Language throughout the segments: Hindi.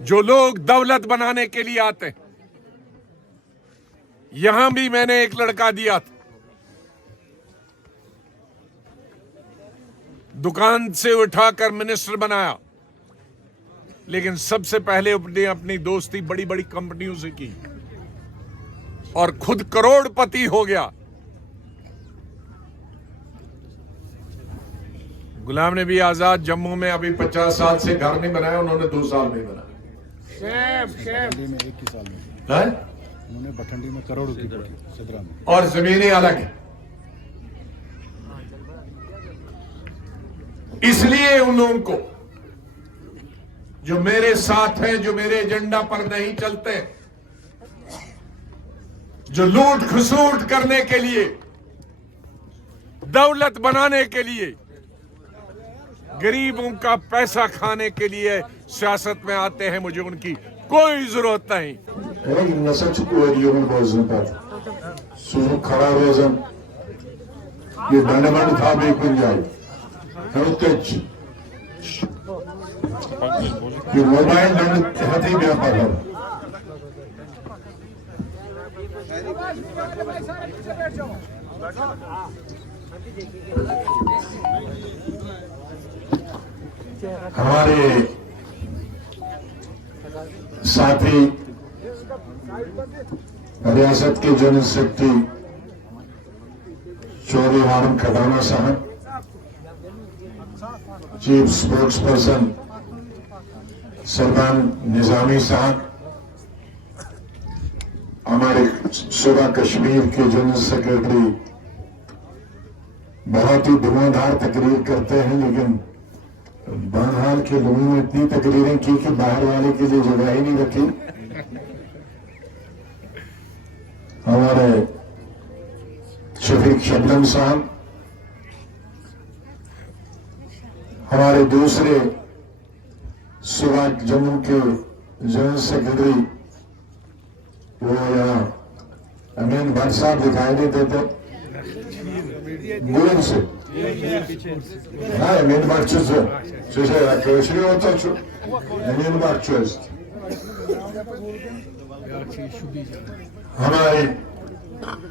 जो लोग दौलत बनाने के लिए आते हैं, यहां भी मैंने एक लड़का दिया था, दुकान से उठाकर मिनिस्टर बनाया, लेकिन सबसे पहले उसने अपनी दोस्ती बड़ी बड़ी कंपनियों से की और खुद करोड़पति हो गया। गुलाम नबी आजाद जम्मू में अभी 50 साल से घर नहीं बनाया, उन्होंने 2 साल में बनाया। में 21 साल में है? उन्होंने बठंडी में करोड़ों की सदरा में, और जमीनें अलग है। इसलिए उन लोगों को जो मेरे साथ हैं, जो मेरे एजेंडा पर नहीं चलते, जो लूट खसूट करने के लिए, दौलत बनाने के लिए, गरीबों का पैसा खाने के लिए सियासत में आते हैं, मुझे उनकी कोई जरूरत नहीं। nasıl çıkıyor yolun bozundan? Suzun karar rozan. ये दंडबंड था बिल्कुल जाए तेज ये मोबाइल दंड हती व्यापार है। हमारे साथी रियासत के जनरल सेक्रेटरी चौधरी आनंद खदाना साहब, चीफ स्पोर्ट्स पर्सन सरदार निजामी साहब, हमारे सूबा कश्मीर के जनरल सेक्रेटरी बहुत ही धुआंधार तकरीर करते हैं, लेकिन बहरहाल के लोगों ने इतनी तकरीरें की कि बाहर वाले के लिए जगह ही नहीं रखी। हमारे शफीक शबनम साहब, हमारे दूसरे सूबा जम्मू के जनरल सेक्रेटरी वो यहाँ अमीन भट्ट साहब दिखाई नहीं देते गुण से। हाँ अमीन भट्ट से köşeye otur. Emin bakacağız. हमारी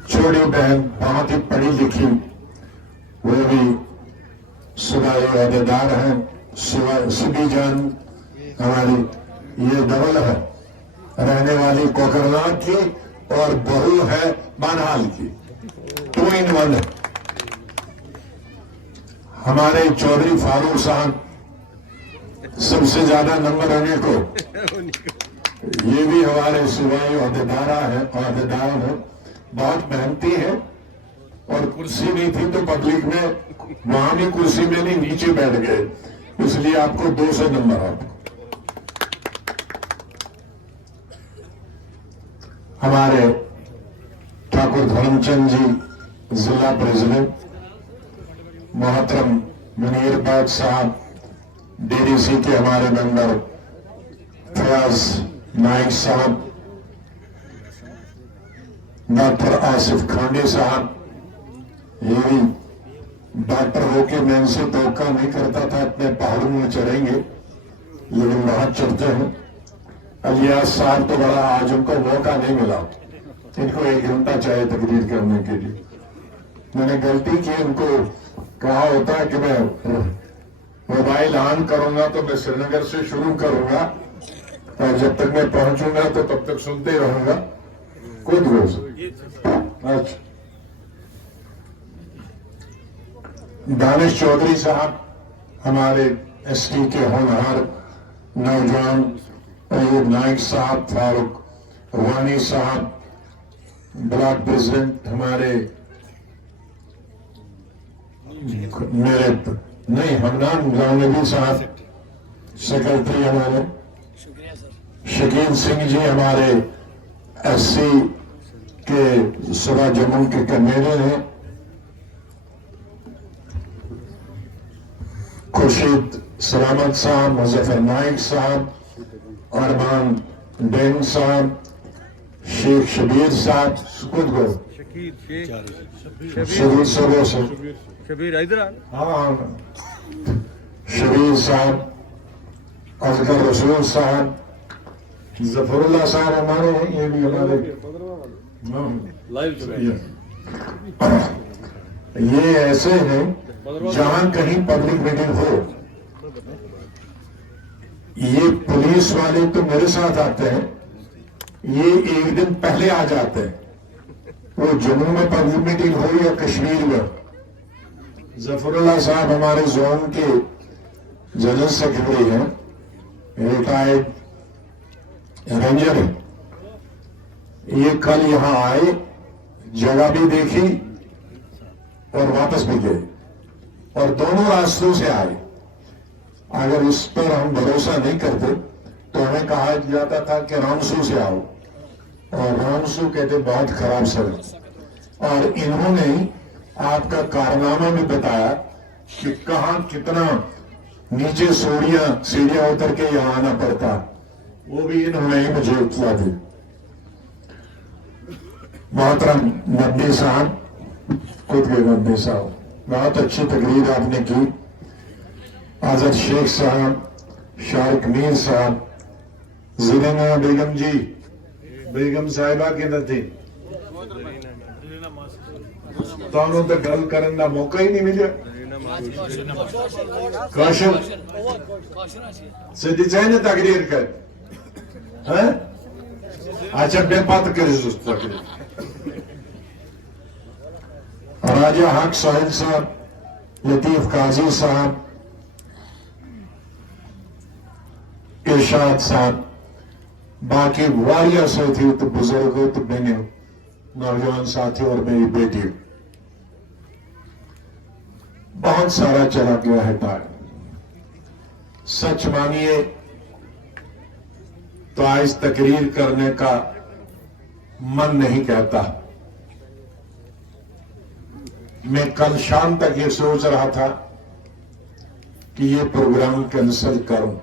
छोटी बहन बहुत ही पढ़ी लिखी, वो भी सुबह अहदेदार हैं, सुबी जान हमारी ये डबल है, रहने वाली कोकरनाग की और बहू है बानहाल की, 2 in 1 है। हमारे चौधरी फारूक साहब सबसे ज्यादा नंबर आने को, ये भी हमारे सूबाई अहदेदार है, बहुत मेहनती है और कुर्सी नहीं थी तो पब्लिक में वहां भी कुर्सी में नहीं नीचे बैठ गए, इसलिए आपको 2 से नंबर आपको। हमारे ठाकुर धर्मचंद जी जिला प्रेसिडेंट, मोहतरम मुनीर बाग साहब डीडीसी के हमारे मेंबर, फयाज नाइक साहब, डॉक्टर आसिफ खांडे साहब, ये भी डॉक्टर होके मैं इनसे धोखा नहीं करता था, अपने पहाड़ों में चढ़ेंगे लेकिन बहुत चढ़ते हैं। अलियास साहब तो बड़ा, आज उनको मौका नहीं मिला, इनको 1 घंटा चाहिए तकरीर करने के लिए। मैंने गलती की, उनको कहा होता है कि मैं मोबाइल ऑन करूंगा तो मैं श्रीनगर से शुरू करूंगा और जब तक मैं पहुंचूंगा तो तब तक सुनते रहूंगा। खुद रोज अच्छा दानिश चौधरी साहब, हमारे एसटी के होनहार नौजवान, अयूब नाइक साहब, फारूक वानी साहब ब्लॉक प्रेसिडेंट, हमारे मेरे नहीं हमनान गांधी साहब सेक्रेटरी, हमारे शकील सिंह जी हमारे एससी के सूबा जम्मू के कन्वीनर हैं, खुर्शीद सलामत साहब, मुजफ्फर नाइक साहब, अरमान डेंग साहब, शेख शबीर साहब, शबीर शबीर साहब, अजगर रसूल साहब, जफरुल्लाह साहब हमारे हैं, ये भी हमारे ये ऐसे हैं जहां कहीं पब्लिक मीटिंग हो, ये पुलिस वाले तो मेरे साथ आते हैं, ये एक दिन पहले आ जाते हैं। वो जम्मू में पब्लिक मीटिंग हो या कश्मीर में, जफरुल्लाह साहब हमारे जोन के जनरल सेक्रेटरी हैं, रिटायर्ड रेंजर है। ये कल यहां आए, जगह भी देखी और वापस भी गए, और दोनों रास्तों से आए। अगर इस पर हम भरोसा नहीं करते तो हमें कहा जाता था कि रामसू से आओ, और रामसू कहते बहुत खराब सड़क। और इन्होंने आपका कारनामा भी बताया कि कहां कितना नीचे सीढ़ियां उतर के यहां आना पड़ता, वो भी इन्होंने ही मुझे इतला दी। मोहतरम नब्बी साहब, खुद के नब्बी साहब, बहुत अच्छी तकरीर आपने की। आजद शेख साहब, शारिक मीर साहब, ज़रीना बेगम जी, बेगम साहिबा के न थी, ਤੁਹਾਨੂੰ तो गल करने का मौका ही नहीं मिला। कौशल सिद्धि चाहिए तकरीर कर, हैं? अच्छा बेपत कर राजा हक सोहेल साहब, लतीफ काजी साहब, इरशाद साहब, बाकी वारिया साथी तो बुजुर्ग हो तो मैंने नौजवान साथी और मेरी बेटी, बहुत सारा चला गया है टाइम। सच मानिए तो आज तकरीर करने का मन नहीं कहता। मैं कल शाम तक ये सोच रहा था कि ये प्रोग्राम कैंसिल करूं।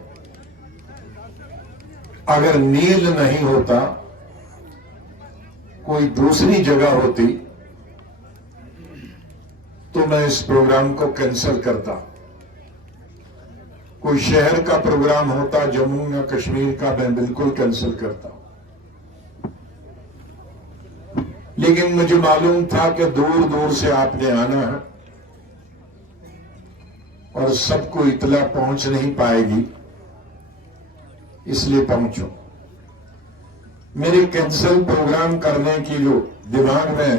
अगर नील नहीं होता, कोई दूसरी जगह होती तो मैं इस प्रोग्राम को कैंसिल करता। कोई शहर का प्रोग्राम होता, जम्मू या कश्मीर का, मैं बिल्कुल कैंसिल करता। लेकिन मुझे मालूम था कि दूर दूर से आपने आना है और सबको इतला पहुंच नहीं पाएगी, इसलिए पहुंचो। मेरे कैंसिल प्रोग्राम करने की जो दिमाग में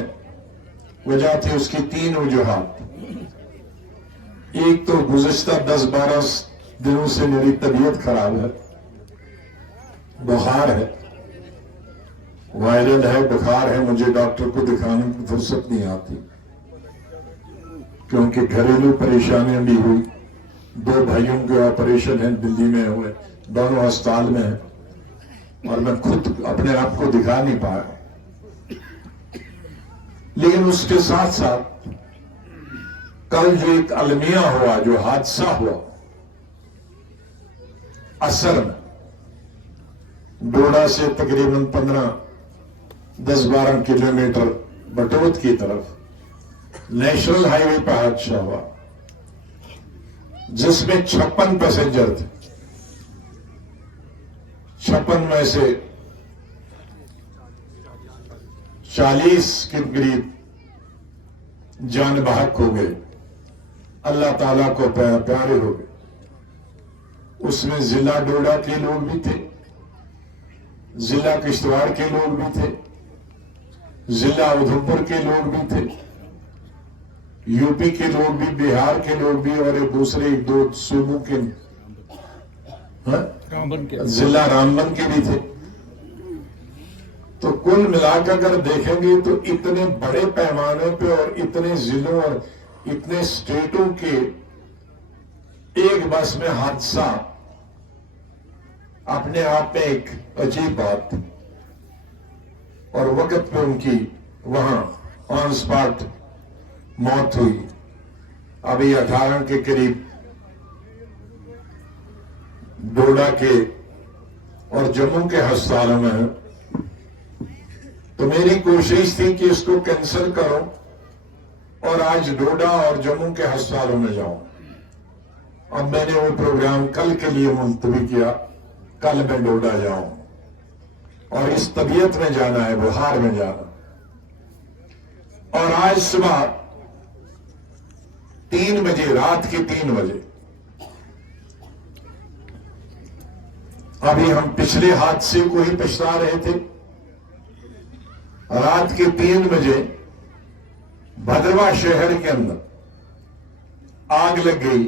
वजह थी, उसकी 3 वजूहात। एक तो गुज़िश्ता 10-12 दिनों से मेरी तबीयत खराब है, बुखार है, वायरल है, बुखार है। मुझे डॉक्टर को दिखाने की फुर्सत नहीं आती, क्योंकि घरेलू परेशानियां भी हुई। 2 भाइयों के ऑपरेशन है, दिल्ली में हुए, दोनों अस्पताल में है, और मैं खुद अपने आप को दिखा नहीं पाया। लेकिन उसके साथ साथ कल जो एक अलमिया हुआ, जो हादसा हुआ असर में, डोडा से तकरीबन 10-12 किलोमीटर बटोत की तरफ नेशनल हाईवे पर हादसा हुआ, जिसमें 56 पैसेंजर थे। 56 में से 40 के करीब जान बहक हो गए, अल्लाह ताला को प्यारे हो गए। उसमें जिला डोडा के लोग भी थे, जिला किश्तवाड़ के लोग भी थे, जिला उधमपुर के लोग भी थे, यूपी के लोग भी, बिहार के लोग भी, और एक दूसरे 1-2 सूबों के, जिला रामबन के भी थे। तो कुल मिलाकर अगर देखेंगे तो इतने बड़े पैमाने पे और इतने जिलों और इतने स्टेटों के एक बस में हादसा अपने आप में एक अजीब बात। और वक्त पे उनकी वहां ऑन स्पॉट मौत हुई। अभी 18 के करीब डोडा के और जम्मू के अस्पतालों में है। तो मेरी कोशिश थी कि इसको कैंसिल करो और आज डोडा और जम्मू के अस्पतालों में जाऊं। अब मैंने वो प्रोग्राम कल के लिए मुलतवी किया, कल मैं डोडा जाऊं। और इस तबीयत में जाना है, बुखार में जाना। और आज सुबह 3 बजे, रात के 3 बजे, अभी हम पिछले हादसे को ही पछता रहे थे। रात के 3 बजे भद्रवाह शहर के अंदर आग लग गई,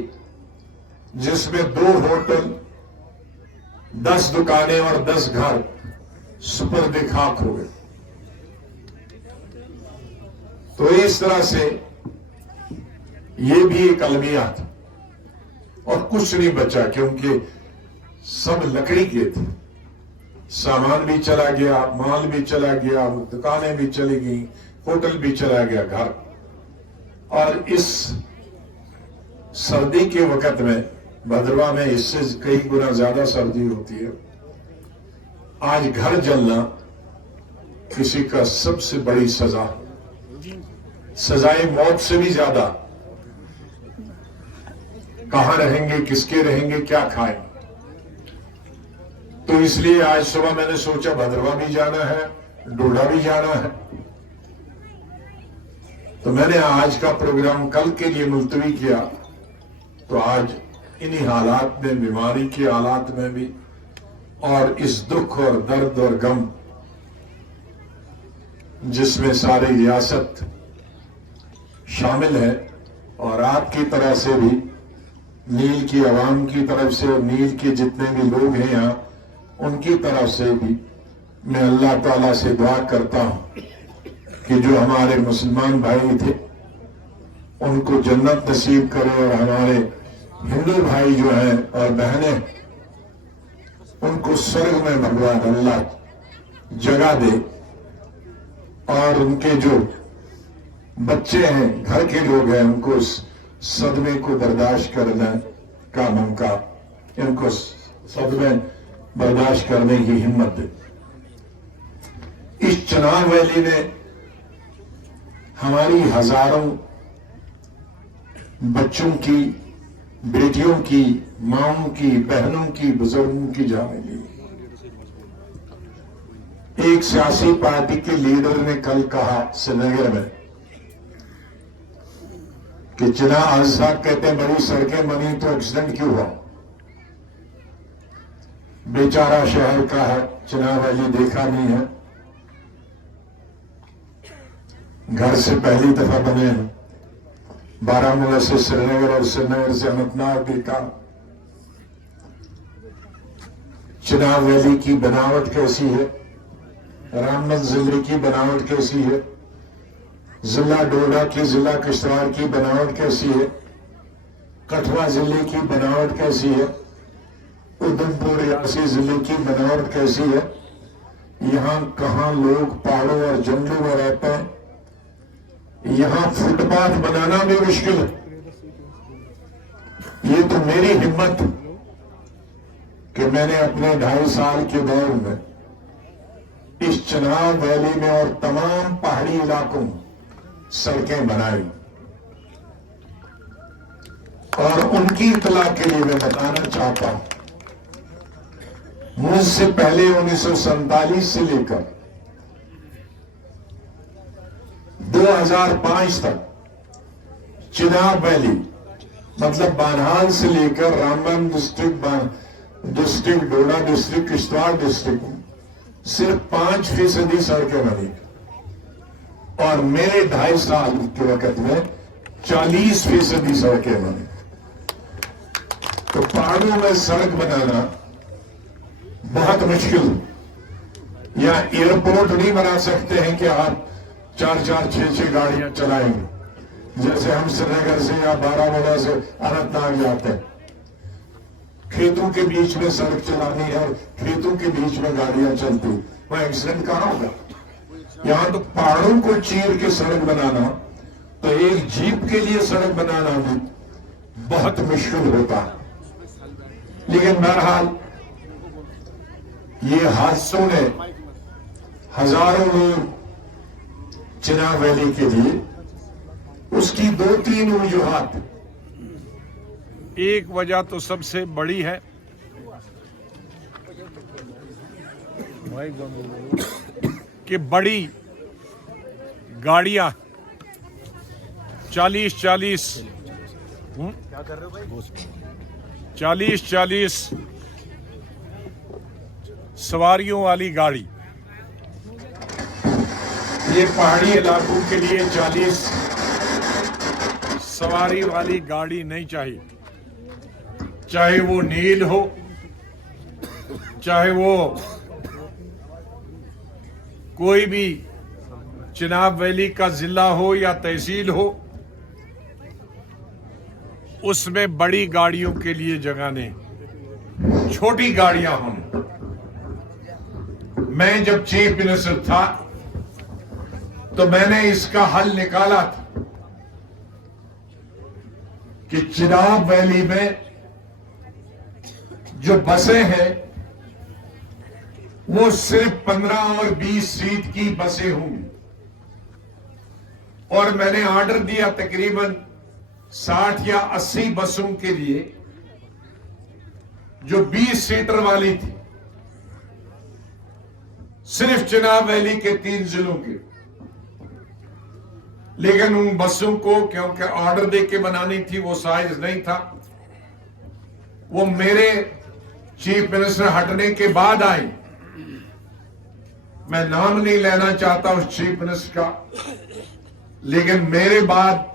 जिसमें 2 होटल, 10 दुकानें और 10 घर सुपर्द खाक हो गए। तो इस तरह से ये भी एक अलमिया था और कुछ नहीं बचा, क्योंकि सब लकड़ी के थे। सामान भी चला गया, माल भी चला गया, दुकानें भी चली गई, होटल भी चला गया, घर। और इस सर्दी के वक्त में भद्रवाह में इससे कई गुना ज्यादा सर्दी होती है। आज घर जलना किसी का सबसे बड़ी सजा, सजाए मौत से भी ज्यादा। कहां रहेंगे, किसके रहेंगे, क्या खाएं। तो इसलिए आज सुबह मैंने सोचा भद्रवाह भी जाना है, डोडा भी जाना है। तो मैंने आज का प्रोग्राम कल के लिए मुलतवी किया। तो आज इन्हीं हालात में, बीमारी के हालात में भी, और इस दुख और दर्द और गम जिसमें सारी रियासत शामिल है, और आपकी तरह से भी, नील की आवाम की तरफ से और नील के जितने भी लोग हैं यहाँ, उनकी तरफ से भी मैं अल्लाह ताला से दुआ करता हूं कि जो हमारे मुसलमान भाई थे उनको जन्नत नसीब करे, और हमारे हिंदू भाई जो हैं और बहनें, उनको स्वर्ग में भगवान अल्लाह जगह दे, और उनके जो बच्चे हैं, घर के लोग हैं, उनको इस सदमे को बर्दाश्त करने का मौका, इनको सदमे बर्दाश्त करने की हिम्मत दे। इस चिनाब वैली में हमारी हजारों बच्चों की, बेटियों की, माओं की, बहनों की, बुजुर्गों की जान ली। एक सियासी पार्टी के लीडर ने कल कहा श्रीनगर में कि चिना आजाद कहते हैं बड़ी सड़कें बनी तो एक्सीडेंट क्यों हुआ। बेचारा शहर का है, चिना वैली देखा नहीं है, घर से पहली दफा बने हैं। बारामूला से श्रीनगर और श्रीनगर से अनंतनाग देखा। चिनाब वैली की बनावट कैसी है, रामबन जिले की बनावट कैसी है, जिला डोडा की, जिला किश्तवाड़ की बनावट कैसी है, कठुआ जिले की बनावट कैसी है, उधमपुर रियासी जिले की बनावट कैसी है। यहां कहां लोग पहाड़ों और जंगलों में रहते हैं, यहां फुटपाथ बनाना भी मुश्किल है। ये तो मेरी हिम्मत कि मैंने अपने 2.5 साल के दौर में इस चिनाब वैली में और तमाम पहाड़ी इलाकों में सड़कें बनाई। और उनकी इतला के लिए मैं बताना चाहता हूं, मुझसे पहले 1947 से लेकर 2005 तक चिनाब वैली, मतलब बानहाल से लेकर रामबन डिस्ट्रिक्ट, डोडा डिस्ट्रिक्ट, किश्तवाड़ डिस्ट्रिक्ट, सिर्फ 5% सड़कें बनी। और मेरे 2.5 साल के वक्त में 40% सड़कें बनी। तो पहाड़ों में सड़क बनाना बहुत मुश्किल। या एयरपोर्ट नहीं बना सकते हैं कि आप 4-4, 6-6 गाड़ियां चलाएंगे, जैसे हम श्रीनगर से या बारामूला से अनंतनाग जाते हैं। खेतों के बीच में सड़क चलानी है, खेतों के बीच में गाड़ियां चलती, वह एक्सीडेंट कहां होगा। यहां तो पहाड़ों को चीर के सड़क बनाना, तो एक जीप के लिए सड़क बनाना भी बहुत मुश्किल होता है। लेकिन बहरहाल ये हादसों ने हजारों लोग चिनाब वैली के लिए, उसकी 2-3 वजूहात। एक वजह तो सबसे बड़ी है, कि बड़ी गाड़ियां 40 सवारियों वाली गाड़ी, ये पहाड़ी इलाकों के लिए 40 सवारी वाली गाड़ी नहीं चाहिए। चाहे वो नील हो, चाहे वो कोई भी चिनाब वैली का जिला हो या तहसील हो, उसमें बड़ी गाड़ियों के लिए जगह नहीं, छोटी गाड़ियां हों। मैं जब चीफ मिनिस्टर था तो मैंने इसका हल निकाला था कि चिनाब वैली में जो बसें हैं वो सिर्फ 15 और 20 सीट की बसें होंगी, और मैंने ऑर्डर दिया तकरीबन 60 या 80 बसों के लिए जो 20 सीटर वाली थी, सिर्फ चिनाब वैली के 3 जिलों के। लेकिन उन बसों को क्योंकि ऑर्डर देके बनानी थी, वो साइज नहीं था, वो मेरे चीफ मिनिस्टर हटने के बाद आई। मैं नाम नहीं लेना चाहता उस चीफ मिनिस्टर का, लेकिन मेरे बाद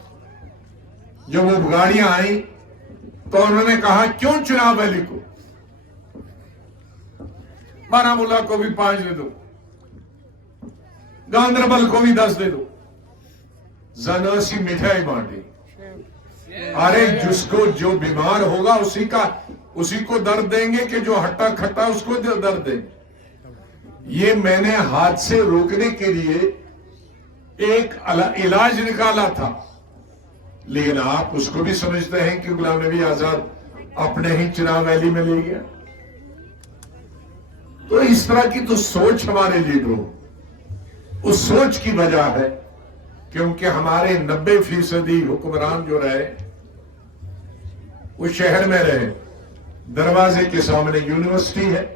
जो वो गाड़ियां आई तो उन्होंने कहा क्यों चिनाब वैली को, बारामूला को भी 5 दे दो, गांधरबल को भी 10 दे दो, जनासी मिठाई बांटी। अरे जिसको जो बीमार होगा उसी को दर्द देंगे कि जो हट्टा खट्टा उसको दर्द देंगे। ये मैंने हादसे रोकने के लिए एक इलाज निकाला था, लेकिन आप उसको भी समझते हैं कि गुलाम नबी आजाद अपने ही चिनाब वैली में ले गया। तो इस तरह की तो सोच हमारे लीडरों, उस सोच की वजह है क्योंकि हमारे 90% हुक्मरान जो रहे वो शहर में रहे। दरवाजे के सामने यूनिवर्सिटी है,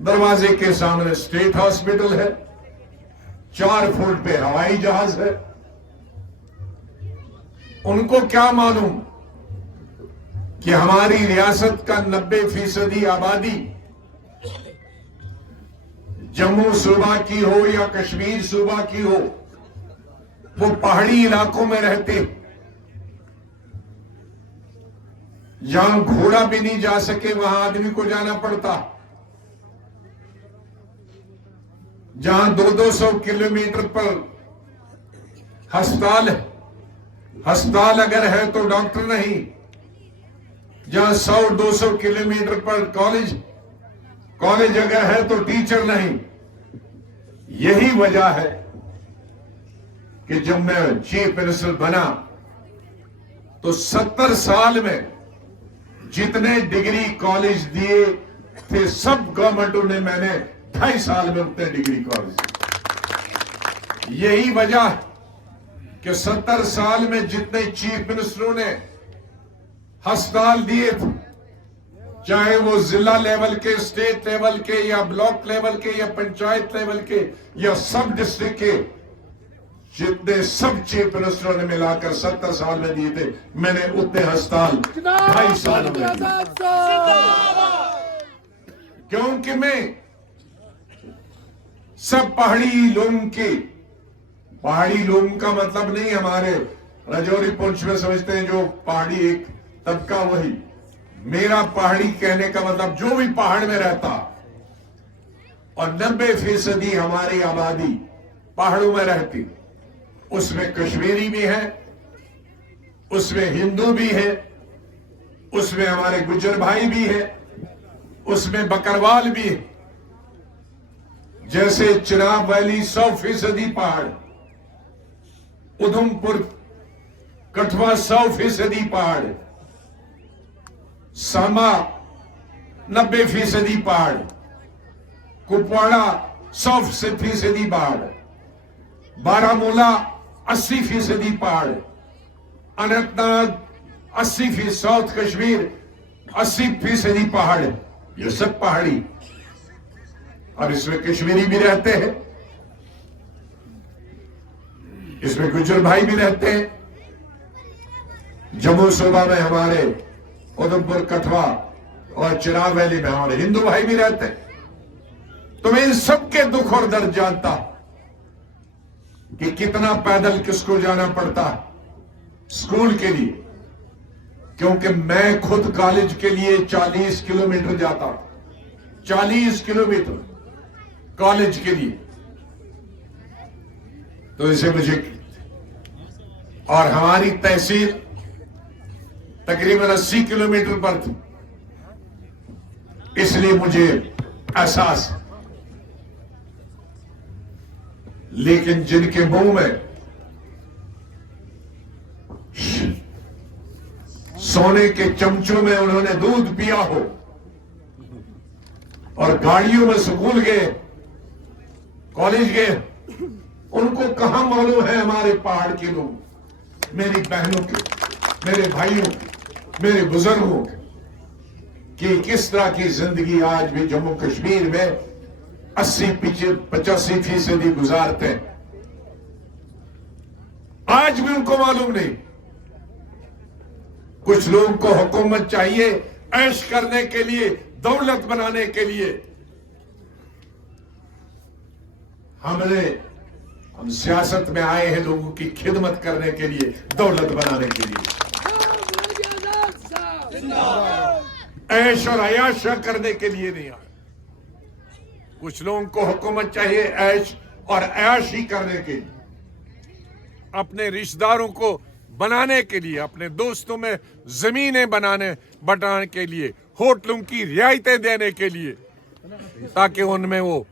दरवाजे के सामने स्टेट हॉस्पिटल है, 4 फुट पे हवाई जहाज है। उनको क्या मालूम कि हमारी रियासत का 90% आबादी जम्मू सूबा की हो या कश्मीर सूबा की हो, वो पहाड़ी इलाकों में रहते, जहां घोड़ा भी नहीं जा सके वहां आदमी को जाना पड़ता, जहां 200-200 किलोमीटर पर अस्पताल है, अस्पताल अगर है तो डॉक्टर नहीं, जहां 100-200 किलोमीटर पर कॉलेज अगर है तो टीचर नहीं। यही वजह है कि जब मैं चीफ मिनिस्टर बना तो 70 साल में जितने डिग्री कॉलेज दिए थे सब गवर्नमेंटों ने मैंने 2.5 साल में उतने डिग्री कॉलेज दिए। यही वजह है कि 70 साल में जितने चीफ मिनिस्टरों ने अस्पताल दिए थे, चाहे वो जिला लेवल के, स्टेट लेवल के, या ब्लॉक लेवल के, या पंचायत लेवल के, या सब डिस्ट्रिक्ट के, जितने सब चीफ मिनिस्टरों ने मिलाकर 70 साल में दिए थे, मैंने उतने अस्पताल 2.5 साल में दिए। क्योंकि मैं सब पहाड़ी लोगों का मतलब नहीं हमारे राजौरी पुंछ में समझते हैं जो पहाड़ी एक तबका, वही मेरा पहाड़ी कहने का मतलब जो भी पहाड़ में रहता, और 90% हमारी आबादी पहाड़ों में रहती, उसमें कश्मीरी भी है, उसमें हिंदू भी है, उसमें हमारे गुज्जर भाई भी है, उसमें बकरवाल भी है। जैसे चिनाब वैली 100% पहाड़, उधमपुर कठुआ 100% पहाड़, सांबा 90% पहाड़, कुपवाड़ा 100% पहाड़, बारामूला 80% पहाड़, अनंतनाग 80%, साउथ कश्मीर 80% पहाड़, ये सब पहाड़ी। और इसमें कश्मीरी भी रहते हैं, इसमें गुज्जर भाई भी रहते हैं। जम्मू सूबा में हमारे उधमपुर, कठुआ और चिराग वैली में हमारे हिंदू भाई भी रहते हैं। तो मैं इन सबके दुख और दर्द जानता कि कितना पैदल किसको जाना पड़ता स्कूल के लिए, क्योंकि मैं खुद कॉलेज के लिए 40 किलोमीटर जाता हूं, 40 किलोमीटर कॉलेज के लिए। तो इसे मुझे, और हमारी तहसील तकरीबन 80 किलोमीटर पर थी, इसलिए मुझे एहसास। लेकिन जिनके मुंह में सोने के चमचों में उन्होंने दूध पिया हो और गाड़ियों में स्कूल गए, कॉलेज गए, उनको कहां मालूम है हमारे पहाड़ के लोग, मेरी बहनों के, मेरे भाइयों के, मेरे बुजुर्गों के, कि किस तरह की जिंदगी आज भी जम्मू कश्मीर में 80-85% गुजारते हैं। आज भी उनको मालूम नहीं। कुछ लोगों को हुकूमत चाहिए ऐश करने के लिए, दौलत बनाने के लिए। हम सियासत में आए हैं लोगों की खिदमत करने के लिए, दौलत बनाने के लिए, ऐश और अयाशा करने के लिए नहीं आए। कुछ लोगों को हुकूमत चाहिए ऐश और अयाशी करने के लिए, अपने रिश्तेदारों को बनाने के लिए, अपने दोस्तों में जमीनें बटाने के लिए, होटलों की रियायतें देने के लिए, ताकि उनमें वो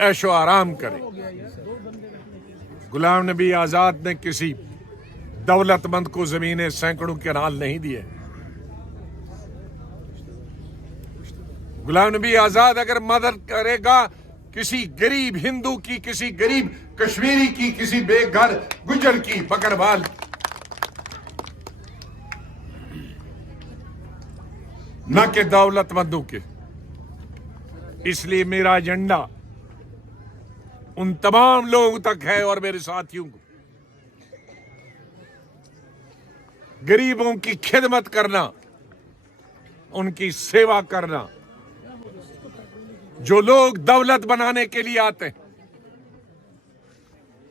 ऐशो आराम करें। गुलाम नबी आजाद ने किसी दौलतमंद को जमीनें सैकड़ों के नाल नहीं दिए। गुलाम नबी आजाद अगर मदद करेगा किसी गरीब हिंदू की, किसी गरीब कश्मीरी की, किसी बेघर गुजर की, बकरवाल, न के दौलतमंदों के। इसलिए मेरा एजेंडा उन तमाम लोगों तक है और मेरे साथियों को, गरीबों की खिदमत करना, उनकी सेवा करना। जो लोग दौलत बनाने के लिए आते हैं,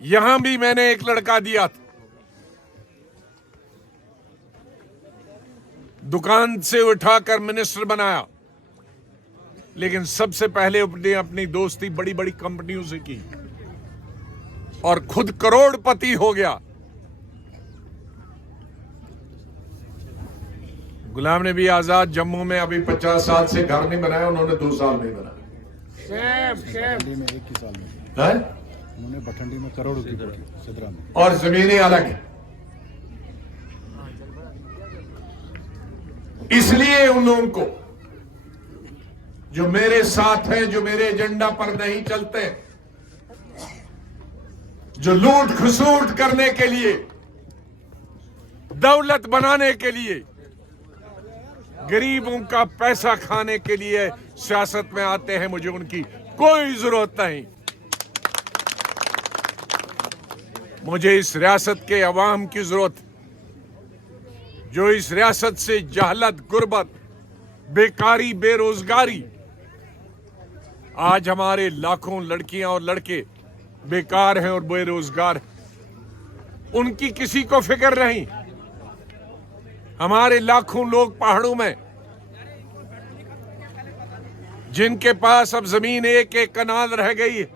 यहां भी मैंने एक लड़का दिया था, दुकान से उठाकर मिनिस्टर बनाया, लेकिन सबसे पहले उसने अपनी दोस्ती बड़ी बड़ी कंपनियों से की और खुद करोड़पति हो गया। गुलाम नबी आजाद जम्मू में अभी 50 साल से घर नहीं बनाया, उन्होंने 2 साल में बनाया। बठंडी में 1 ही साल में है? उन्होंने बठंडी में करोड़ों की कोठी, सिदरा में। और जमीनें अलग है। इसलिए उन लोगों को जो मेरे साथ हैं, जो मेरे एजेंडा पर नहीं चलते, जो लूट खसूट करने के लिए, दौलत बनाने के लिए, गरीबों का पैसा खाने के लिए सियासत में आते हैं, मुझे उनकी कोई जरूरत नहीं। मुझे इस रियासत के अवाम की जरूरत, जो इस रियासत से जहलत, गुर्बत, बेकारी, बेरोजगारी, आज हमारे लाखों लड़कियां और लड़के बेकार हैं और बेरोजगार, उनकी किसी को फिक्र नहीं। हमारे लाखों लोग पहाड़ों में, जिनके पास अब जमीन 1-1 कनाल रह गई है,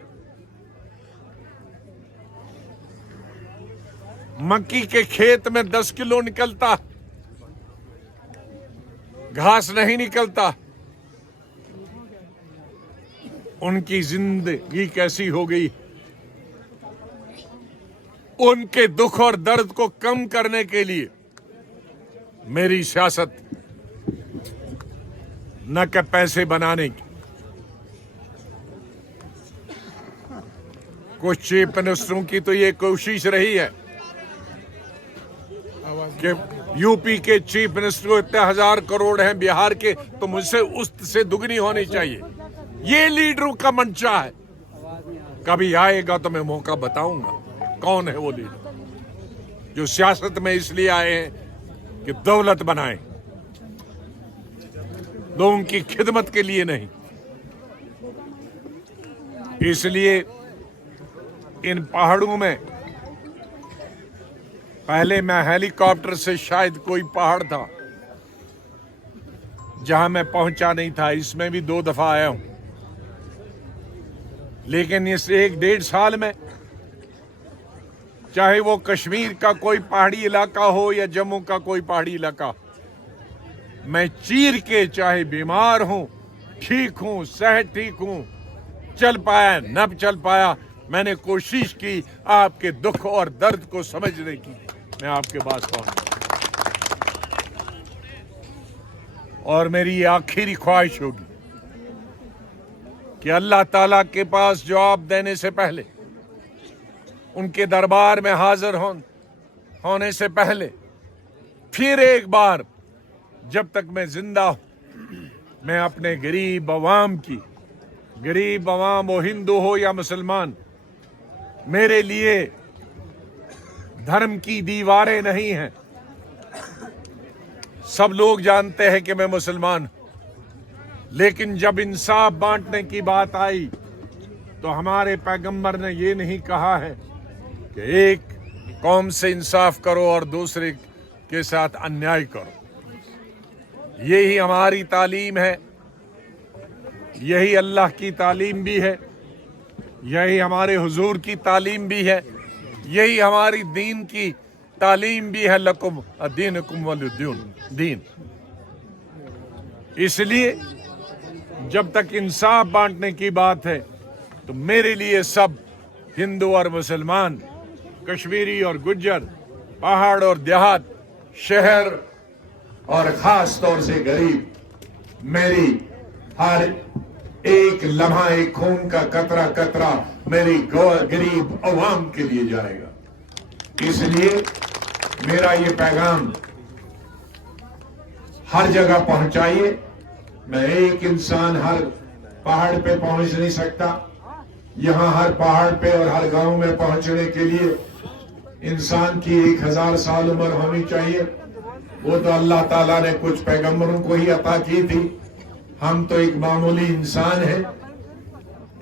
मक्की के खेत में 10 किलो निकलता, घास नहीं निकलता, उनकी जिंदगी कैसी हो गई। उनके दुख और दर्द को कम करने के लिए मेरी सियासत न कि पैसे बनाने की। कुछ चीफ मिनिस्टरों की तो ये कोशिश रही है कि यूपी के चीफ मिनिस्टर को इतने 1000 करोड़ हैं, बिहार के तो मुझसे उससे दुगनी होनी चाहिए। ये लीडरों का मंशा है। कभी आएगा तो मैं मौका बताऊंगा कौन है वो लीडर जो सियासत में इसलिए आए हैं कि दौलत बनाएं, लोगों की खिदमत के लिए नहीं। इसलिए इन पहाड़ों में पहले मैं हेलीकॉप्टर से शायद कोई पहाड़ था जहां मैं पहुंचा नहीं था, इसमें भी 2 दफा आया हूं। लेकिन इस 1-1.5 साल में चाहे वो कश्मीर का कोई पहाड़ी इलाका हो या जम्मू का कोई पहाड़ी इलाका, मैं चीर के, चाहे बीमार हूं, ठीक हूं, सेहत ठीक हूं, चल पाया न चल पाया, मैंने कोशिश की आपके दुख और दर्द को समझने की, मैं आपके पास पहुंचा। और मेरी ये आखिरी ख्वाहिश होगी कि अल्लाह ताला के पास जवाब देने से पहले, उनके दरबार में हाजिर होने से पहले, फिर एक बार जब तक मैं जिंदा हूं, मैं अपने गरीब अवाम की, गरीब अवाम वो हिंदू हो या मुसलमान, मेरे लिए धर्म की दीवारें नहीं हैं। सब लोग जानते हैं कि मैं मुसलमान हूं, लेकिन जब इंसाफ बांटने की बात आई तो हमारे पैगंबर ने ये नहीं कहा है कि एक कौम से इंसाफ करो और दूसरे के साथ अन्याय करो। यही हमारी तालीम है, यही अल्लाह की तालीम भी है, यही हमारे हुजूर की तालीम भी है, यही हमारी दीन की तालीम भी है। लकुम दीनुकुम वलियदीन। इसलिए जब तक इंसाफ बांटने की बात है तो मेरे लिए सब, हिंदू और मुसलमान, कश्मीरी और गुज्जर, पहाड़ और देहात, शहर और खास तौर से गरीब, मेरी हर एक लम्हा, एक खून का कतरा कतरा मेरी गरीब अवाम के लिए जाएगा। इसलिए मेरा ये पैगाम हर जगह पहुंचाइए। मैं एक इंसान हर पहाड़ पे पहुंच नहीं सकता। यहां हर पहाड़ पे और हर गांव में पहुंचने के लिए इंसान की 1000 साल उम्र होनी चाहिए। वो तो अल्लाह ताला ने कुछ पैगंबरों को ही अता की थी। हम तो एक मामूली इंसान हैं,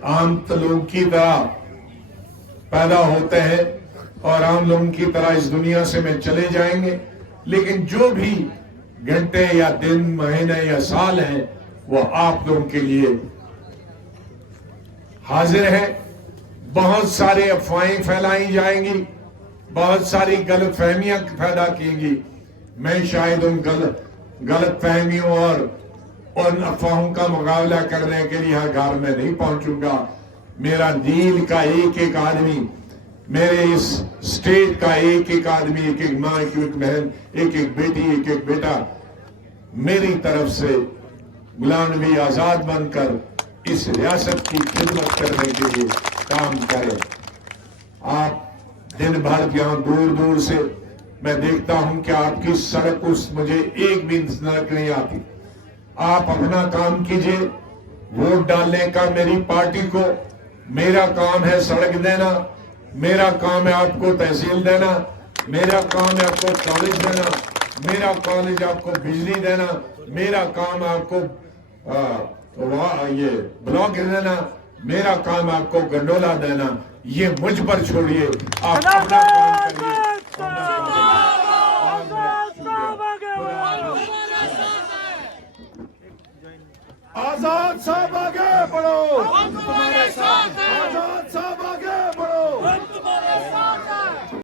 आम तो लोगों की तरह पैदा होते हैं और आम लोगों की तरह इस दुनिया से में चले जाएंगे। लेकिन जो भी घंटे या दिन, महीने या साल हैं, वो आप लोगों के लिए हाजिर है। बहुत सारे अफवाहें फैलाई जाएंगी, बहुत सारी गलत फहमियां पैदा कीगी। मैं शायद उन गलत फहमियों और उन अफवाहों का मुकाबला करने के लिए घर में नहीं पहुंचूंगा। मेरा दिल का एक एक आदमी, मेरे इस स्टेट का एक एक आदमी, एक एक माँ, एक एक बहन, एक एक बेटी, एक एक बेटा मेरी तरफ से गुलाम नबी आजाद बनकर इस रियासत की खिदमत करने के लिए काम करें। आप दिन भर यहाँ दूर दूर से मैं देखता हूं कि आपकी सड़क उस मुझे एक भी नजर नहीं आती। आप अपना काम कीजिए, वोट डालने का मेरी पार्टी को। मेरा काम है सड़क देना, मेरा काम है आपको तहसील देना, मेरा काम है आपको कॉलेज देना, मेरा कॉलेज आपको बिजली देना, मेरा काम आपको ये ब्लॉक देना, मेरा काम आपको गंडोला देना। ये मुझ पर छोड़िए, आप अपना काम करिए। आजाद साहब आगे बढ़ो।